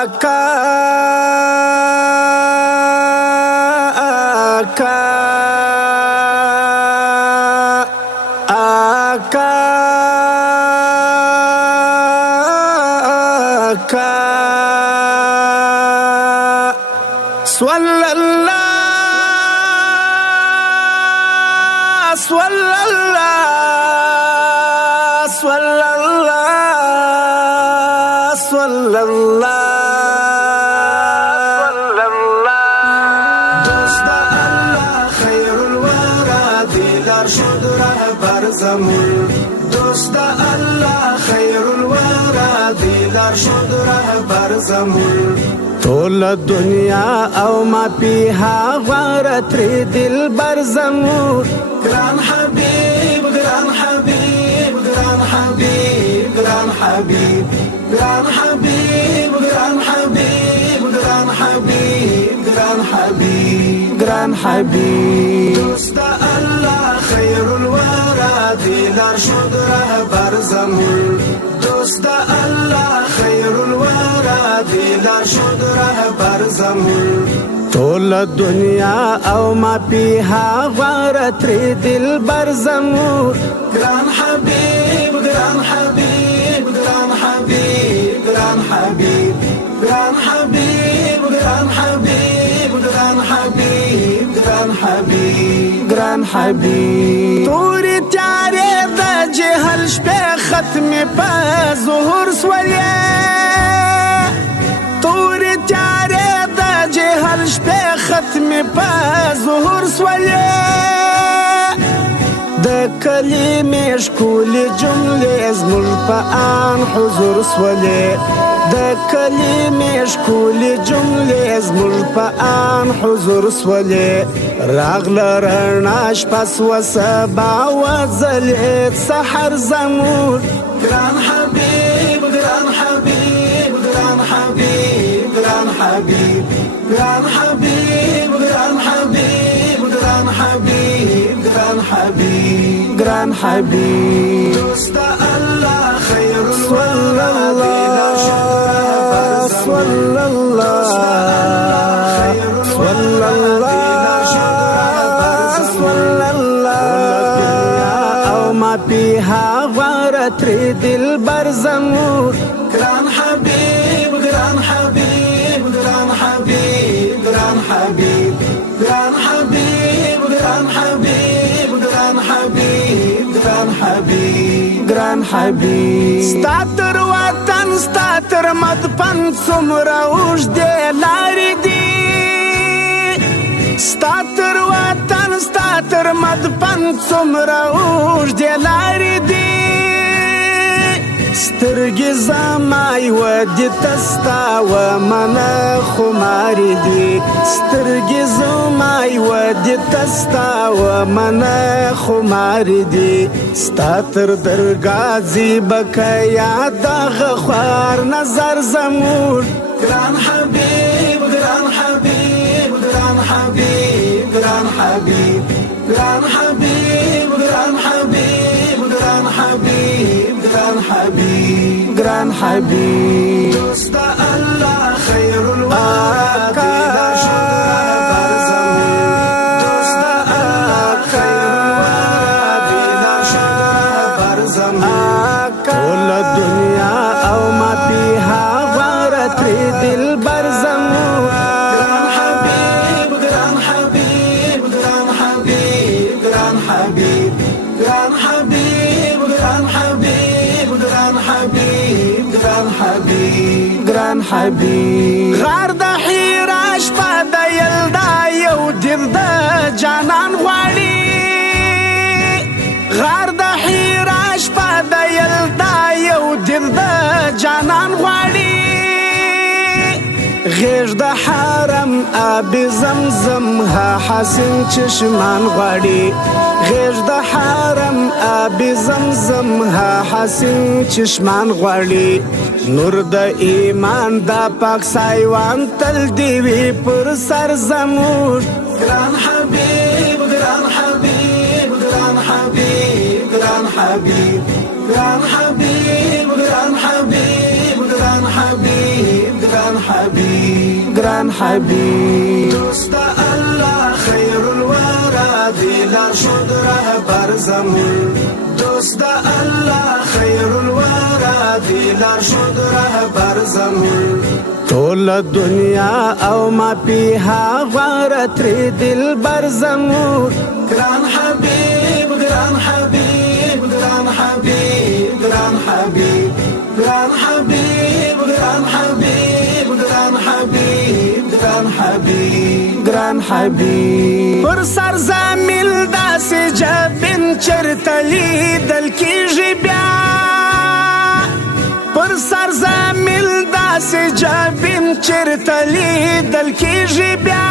آقا آقا آقا آقا صلى الله صلى الله صلى الله صلى الله دوست الله خير الورى دلار شد رهبر زمون دوست الله خير الورى دلار شد رهبر زمون طول الدنيا او ما فيها غارت ريد البر زمون قران حبيب قران حبيب قران حبيب قران حبيب قران حبيب قران حبيب قران حبيب قران حبيب قران حبيب دوست الله خير الورى دلار شد رهبر زمون دوست الله خير الورى دلار شد رهبر زمون طول الدنيا او ما فيها غارت ريد البر زمون قران حبيب قران حبيب قران حبيب قران حبيب قران حبيب قران حبيب قران حبيب قران حبيب قران حبيب طوري تیارې د جهل شپې ختمې په ظهور سولې طوري تیارې د جهل شپې ختمې په ظهور سولې د کلمې ښکلې جملې زموږ په آن حضور سولې د کلمې ښکلې جملې زموږ په آن حضور سولې راغله رڼا شپه سوه سبا وځلېد سحر زموږ ګران حبیب ګران حبیب ګران حبیب ګران حبیب ګران حبیب ګران حبیب ګران حبیب ګران حبیب ګران حبیب دوست الله خير صلى الله صلى الله صلى الله صلى الله او ما فيها غارت ريد البر زمون قران حبيب قران حبيب قران حبيب قران حبيب قران حبيب قران حبيب قران حبيب قران حبيب قران حبيب ستاتر وطن ستاتر مدفن څومره اوږدې لارې دي ستاتر وطن ستاتر مدفن څومره اوږدې لارې دي سترګې زما یوه دي ته ستا ومنه خمارې دي سترګې زما یوه دي ته ستا ومنه خمارې دي ستا تر درګاه ځي به که یاد دغه خوار نظر زموږ ګران حبیب ګران حبیب ګران حبیب ګران حبیب ګران حبیب ګران حبیب ګران حبیب ګران حبیب ګران حبیب دوست الله خير الورى طول الدنيا او ما فيها غارت ريد البر زمون قران حبيب قران حبيب قران حبيب قران حبيب قران حبيب قران حبيب قران حبيب قران حبيب قران حبيب غار د حیرا شپه د یلدا یو دیر د جانان غواړي غار د حیرا شپه د یلدا یو دیر د جانان غواړي غیږ د حرم آب زمزم ها حسین چشمان غواړي غیږ د حرم آب زمزم ها حسین چشمان غواړي نور د ایمان دا پاک سایوان تل دی وی پر سر زموږ ګران حبیب ګران حبیب ګران حبیب ګران حبیب ګران حبیب ګران حبیب ګران حبیب ګران ګران حبیب ګران حبیب دوست الله خیر الورى دی لار شد رهبر زمون دوست الله خیر الورى دی لار شد رهبر زمون طول دنیا او ما پیها غارت ری دل بر زمون ګران حبیب ګران حبیب ګران حبیب ګران حبیب ګران حبیب ګران حبیب ګران حبیب ګران حبیب ګران حبیب پر سر زمین داسې جبین چرته لیدل کیږي بیا پر سر زمین داسې جبین چرته لیدل کیږي بیا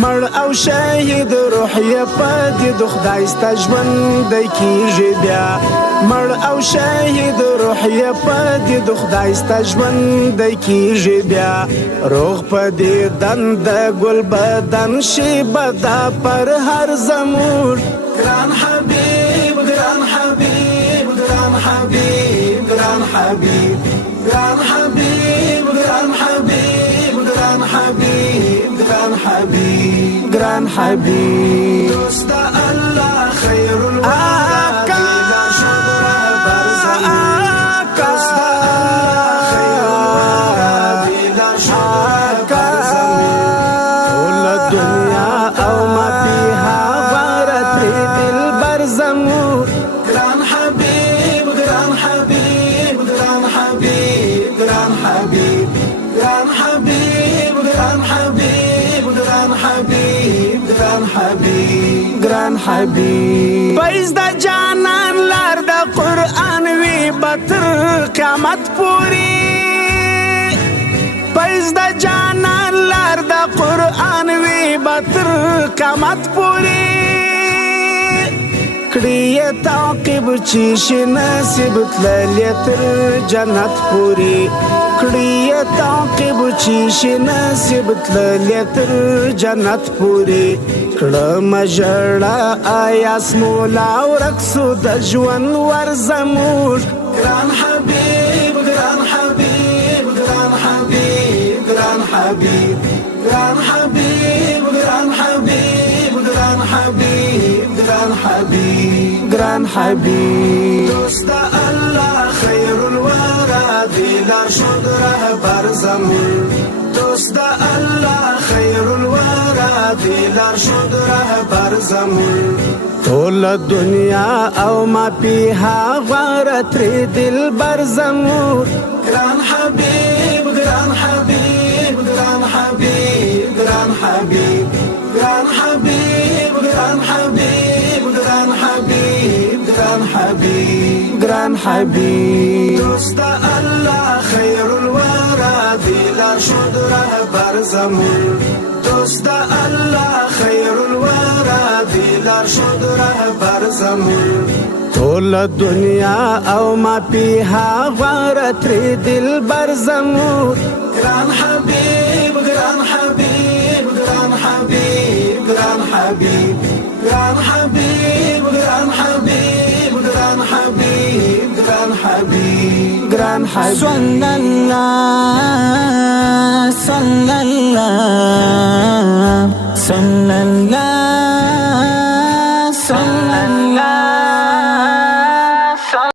مړ او شهید روح یې پدې د خدای ستا ژوندی کیږي بیا مړ او شهید روح یې پدې د خدای ستا ژوندی کیږي بیا روغ پدې دند ګل بدن شي بدا پر هر زمور ګران حبیب ګران حبیب ګران حبیب ګران حبیب ګران حبیب ګران حبیب ګران حبیب ګران حبیب ګران حبیب دوست الله خیر الورى لا شد رهبر زمون دوست الله خیر الورى لا شد رهبر زمون طول دنیا او ما فيها غارت ری دل بر زمون ګران حبیب ګران حبیب ګران حبیب ګران حبیب ګران حبیب ګران حبیب ګران حبیب ګران حبیب ګران حبیب پایز د جانان لار د قران وی بتر قیامت پوری پایز د جانان لار د قران وی بتر قیامت پوری کړي تعقیب چی شي نصیب تللی تر جنت پوری کړي تعقیب چی شي نصیب تللی تر جنت پوری کړه مجړه آیاس مولا ورکسو د ژوند ور زمور ګران حبیب ګران حبیب ګران حبیب ګران حبیب ګران حبیب ګران حبیب ګران حبیب ګران حبیب ګران حبیب دوست الله خیر الورى دی لار شد رهبر زمون دوست الله خیر الورى دی لار شد رهبر زمون طول دنیا او ما پیها غارت ری دل بر زمون ګران حبیب ګران حبیب ګران حبیب ګران حبیب ګران حبیب ګران حبیب ګران حبیب ګران حبیب ګران حبیب دوست الله خیر الورى دی لار شد رهبر زمون دوست الله خیر الورى دی لار شد رهبر زمون طول دنیا او ما پیها غارت ری دل بر زمون ګران حبیب ګران حبیب ګران حبیب ګران حبیب ګران حبیب ګران حبیب ګران حبیب ګران حبیب ګران حبیب صلی الله صلی الله صلی الله